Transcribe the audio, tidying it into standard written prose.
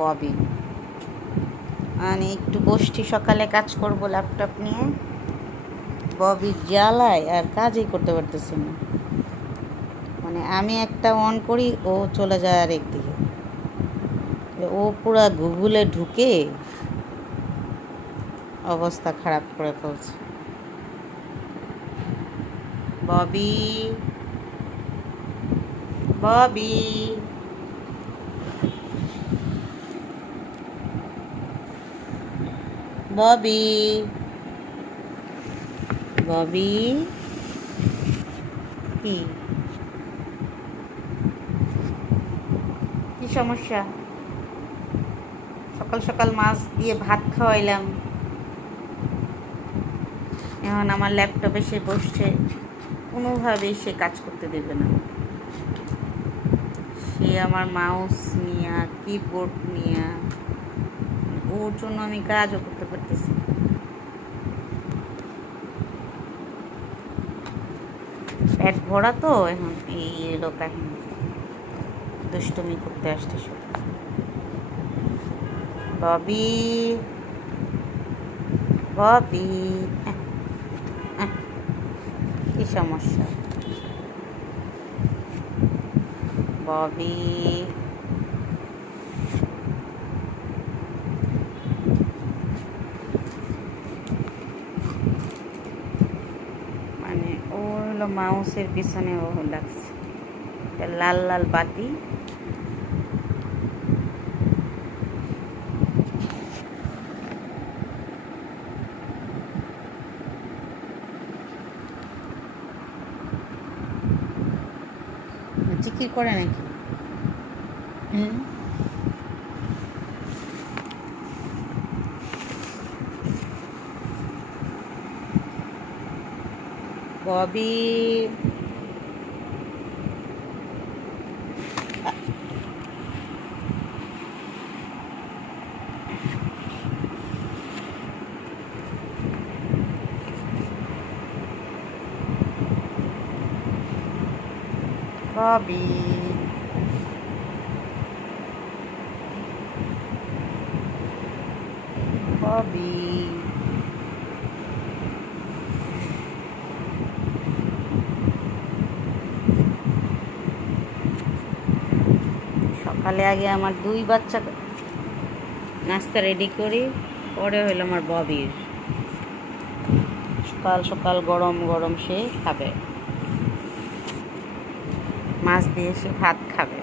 ববি মানে একটু বসছি সকালে কাজ করব ল্যাপটপ নিয়ে, ববির জ্বালায় আর কাজই করতে পারতেছি না। মানে আমি একটা অন করি, ও চলে যায় আর একদিকে, ও পুরা গুগলে ঢুকে অবস্থা খারাপ করে ফেলছে। ববি ববি ববি ববি কি কি সমস্যা? সকাল সকাল মাছ দিয়ে ভাত খাওয়াইলাম, এখন আমার ল্যাপটপে সে বসছে, কোনোভাবেই সে কাজ করতে দেবে না। সে আমার মাউস নিয়ে, কিবোর্ড নিয়ে, ওর জন্য আমি কাজও করতে পারতেছি। পেট ভরা তো, এখন এই এলো কাহিনী, দুষ্টুমি করতে আসতে শুধু। ববি ববি কি সমস্যা? ববি মানে ও হলো মাউসের পিছনে ও লাগছে, লাল লাল বাতি। জিকির করে নাকি? হুম, ববি ববি ববি সকালে আগে আমার দুই বাচ্চা নাস্তা রেডি করি, পরে হইলো আমার ববির। সকাল সকাল গরম গরম সে খাবে, মাছ দিয়ে সে ভাত খাবে।